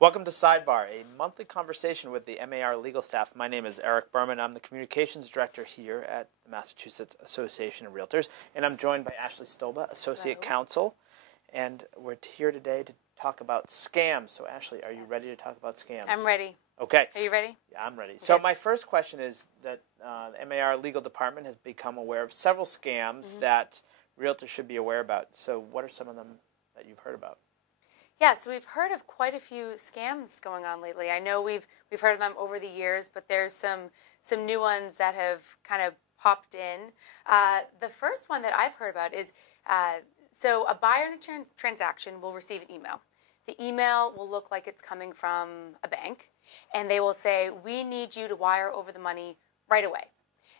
Welcome to Sidebar, a monthly conversation with the MAR legal staff. My name is Eric Berman. I'm the Communications Director here at the Massachusetts Association of Realtors, and I'm joined by Ashley Stolba, Associate Counsel, and we're here today to talk about scams. So, Ashley, are you ready to talk about scams? I'm ready. Okay. Are you ready? Yeah, I'm ready. So my first question is that the MAR legal department has become aware of several scams that realtors should be aware about. So what are some of them that you've heard about? Yeah, so we've heard of quite a few scams going on lately. I know we've heard of them over the years, but there's some new ones that have kind of popped in. The first one that I've heard about is, so a buyer in a transaction will receive an email. The email will look like it's coming from a bank, and they will say, we need you to wire over the money right away.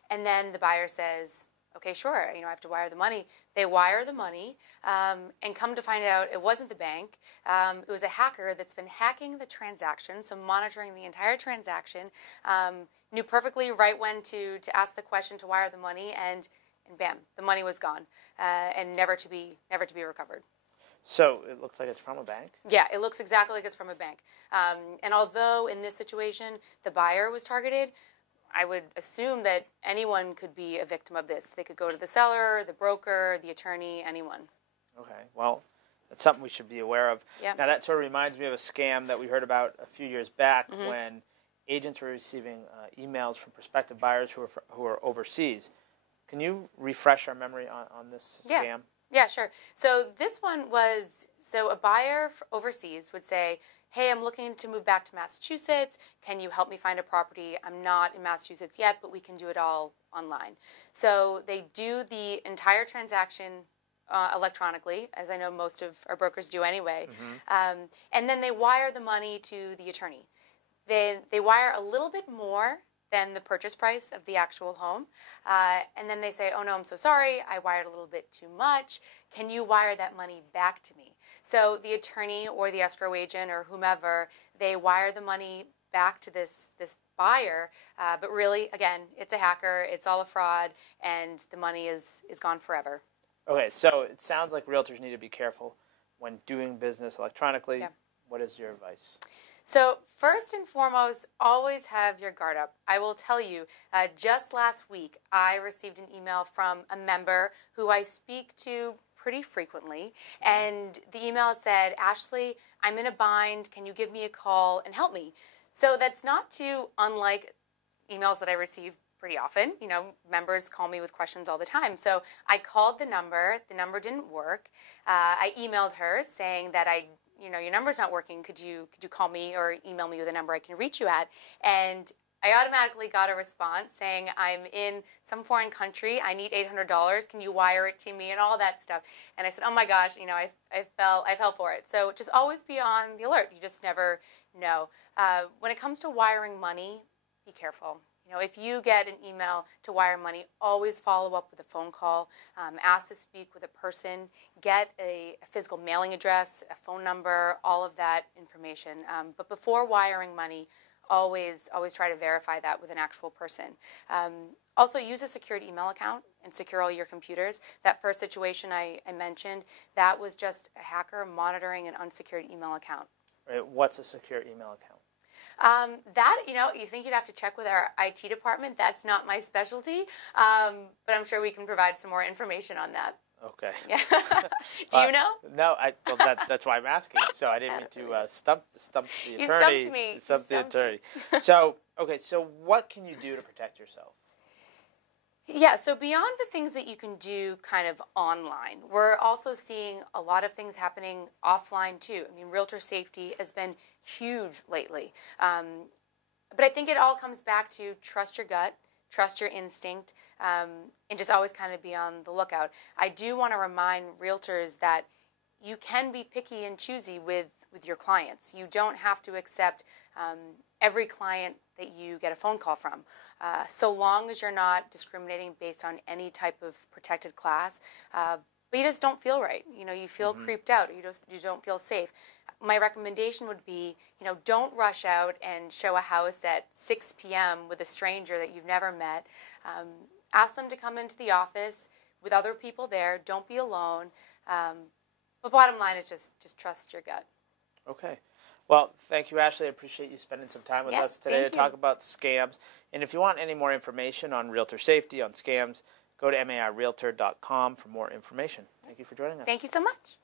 And then the buyer says, okay, sure, I have to wire the money. They wire the money, and come to find out it wasn't the bank. It was a hacker that's been hacking the transaction, so monitoring the entire transaction, knew perfectly right when to ask the question to wire the money, and bam, the money was gone, and never to be recovered. So it looks like it's from a bank? Yeah, it looks exactly like it's from a bank. And although in this situation the buyer was targeted, I would assume that anyone could be a victim of this. They could go to the seller, the broker, the attorney, anyone. Okay, well, that's something we should be aware of. Yeah. Now that sort of reminds me of a scam that we heard about a few years back when agents were receiving emails from prospective buyers who are overseas. Can you refresh our memory on this scam? Yeah, sure. So this one was, so a buyer overseas would say, hey, I'm looking to move back to Massachusetts. Can you help me find a property? I'm not in Massachusetts yet, but we can do it all online. So they do the entire transaction electronically, as I know most of our brokers do anyway. And then they wire the money to the attorney. They wire a little bit more than the purchase price of the actual home. And then they say, oh no, I'm so sorry, I wired a little bit too much. Can you wire that money back to me? So the attorney or the escrow agent or whomever, they wire the money back to this buyer, but really, again, it's a hacker, it's all a fraud, and the money is gone forever. Okay, so it sounds like realtors need to be careful when doing business electronically. Yeah. What is your advice? So first and foremost, always have your guard up. I will tell you, just last week, I received an email from a member who I speak to pretty frequently, and the email said, Ashley, I'm in a bind. Can you give me a call and help me? So that's not too unlike emails that I receive pretty often. Members call me with questions all the time. So I called the number didn't work. I emailed her saying that your number's not working. Could you call me or email me with a number I can reach you at? And I automatically got a response saying, I'm in some foreign country. I need $800. Can you wire it to me and all that stuff? And I said, oh my gosh, I fell for it. So just always be on the alert. You just never know. When it comes to wiring money, be careful. If you get an email to wire money, always follow up with a phone call. Ask to speak with a person. Get a physical mailing address, a phone number, all of that information. But before wiring money, always try to verify that with an actual person. Also, use a secured email account and secure all your computers. That first situation I mentioned, that was just a hacker monitoring an unsecured email account. Right. What's a secure email account? You think you'd have to check with our IT department. That's not my specialty, but I'm sure we can provide some more information on that. Okay. Yeah. Do you know? No, that's why I'm asking. So I didn't mean to stump the attorney. You stumped me. Stump the attorney. So what can you do to protect yourself? Yeah, so beyond the things that you can do kind of online, we're also seeing a lot of things happening offline too. I mean, realtor safety has been huge lately. But I think it all comes back to trust your gut, trust your instinct, and just always kind of be on the lookout. I do want to remind realtors that you can be picky and choosy with your clients. You don't have to accept every client that you get a phone call from. So long as you're not discriminating based on any type of protected class, but you just don't feel right. You feel creeped out. Or you don't feel safe. My recommendation would be, don't rush out and show a house at 6 p.m. with a stranger that you've never met. Ask them to come into the office with other people there. Don't be alone. But bottom line is just trust your gut. Okay. Well, thank you, Ashley. I appreciate you spending some time with us today to talk about scams. And if you want any more information on realtor safety, on scams, go to mairealtor.com for more information. Thank you for joining us. Thank you so much.